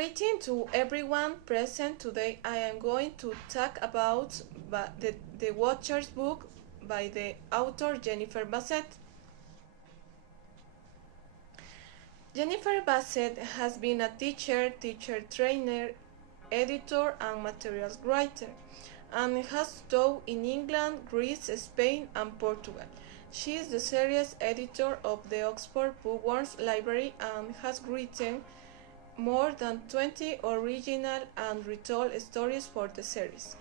Greeting to everyone present. Today I am going to talk about the Watcher's book by the author Jennifer Basset. Jennifer Basset has been a teacher trainer, editor and materials writer, and has taught in England, Greece, Spain and Portugal. She is the series editor of the Oxford Bookworms Library and has written more than 20 original and retold stories for the series,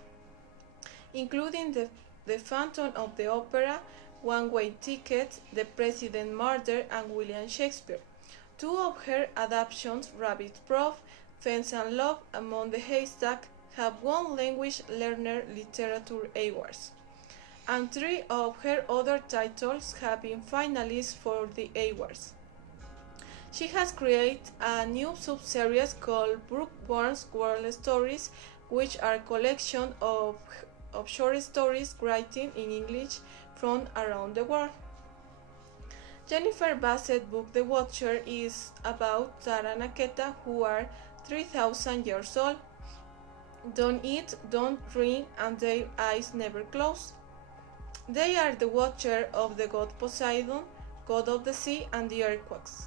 including the Phantom of the Opera, One Way Ticket, The President Murder, and William Shakespeare. Two of her adaptations, Rabbit Proof, Fence and Love, Among the Haystack, have won Language Learner Literature Awards, and three of her other titles have been finalists for the awards. She has created a new sub-series called Bookworms World Stories, which are a collection of short stories written in English from around the world. Jennifer Basset's book The Watcher is about Tara and Aketa, who are 3,000 years old, don't eat, don't drink, and their eyes never close. They are the watcher of the god Poseidon, god of the sea, and the earthquakes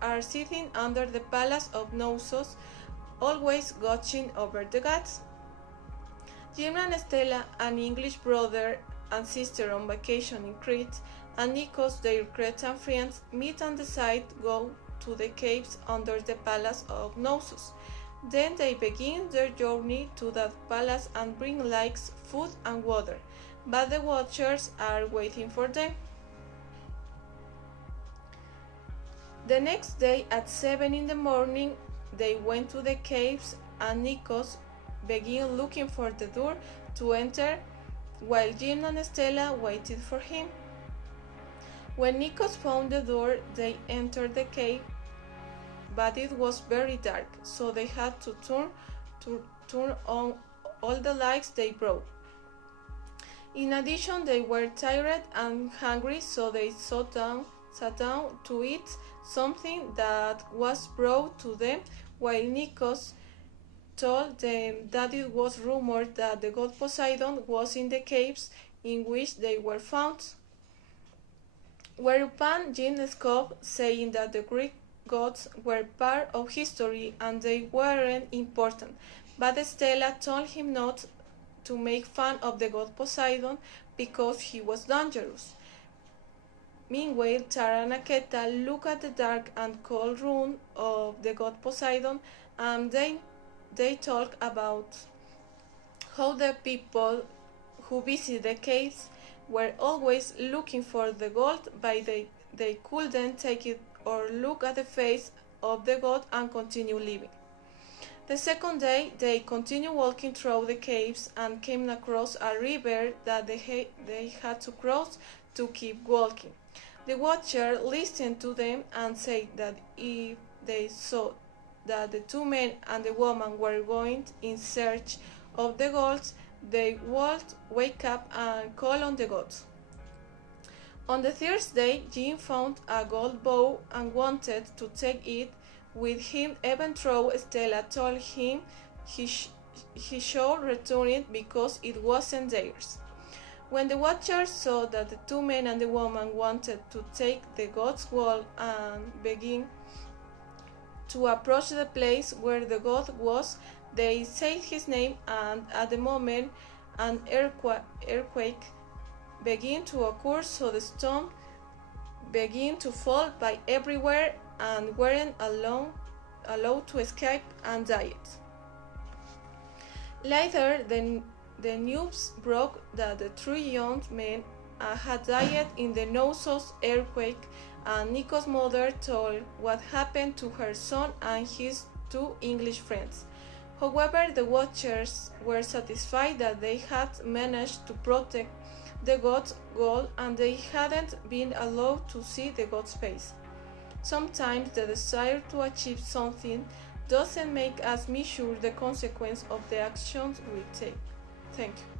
are sitting under the palace of Knossos, always watching over the gods. Jim and Stella, an English brother and sister on vacation in Crete, and Nikos, their Cretan friends, meet and decide to go to the caves under the palace of Knossos. Then they begin their journey to that palace and bring likes, food and water, but the watchers are waiting for them. The next day at 7 in the morning, they went to the caves and Nikos began looking for the door to enter, while Jim and Stella waited for him. When Nikos found the door, they entered the cave, but it was very dark, so they had to turn on all the lights they brought. In addition, they were tired and hungry, so they sat down to eat something that was brought to them, while Nikos told them that it was rumored that the god Poseidon was in the caves in which they were found. Whereupon Jim scoffed, saying that the Greek gods were part of history and they weren't important, but Stella told him not to make fun of the god Poseidon because he was dangerous. Meanwhile, Tara and Aketa look at the dark and cold room of the god Poseidon, and they talk about how the people who visit the caves were always looking for the gold, but they couldn't take it or look at the face of the god and continue living. The second day, they continued walking through the caves and came across a river that they had to cross to keep walking. The watcher listened to them and said that if they saw that the two men and the woman were going in search of the gods, they would wake up and call on the gods. On the third day, Jim found a gold bow and wanted to take it with him, even though Stella told him he should return it because it wasn't theirs. When the watchers saw that the two men and the woman wanted to take the god's gold and began to approach the place where the god was, they said his name, and at the moment an earthquake began to occur, so the stone began to fall by everywhere and weren't allowed to escape and died. Later, the news broke that the three young men had died in the Knossos earthquake, and Nikos' mother told what happened to her son and his two English friends. However, the watchers were satisfied that they had managed to protect the god's gold and they hadn't been allowed to see the god's face. Sometimes the desire to achieve something doesn't make us measure the consequence of the actions we take. Thank you.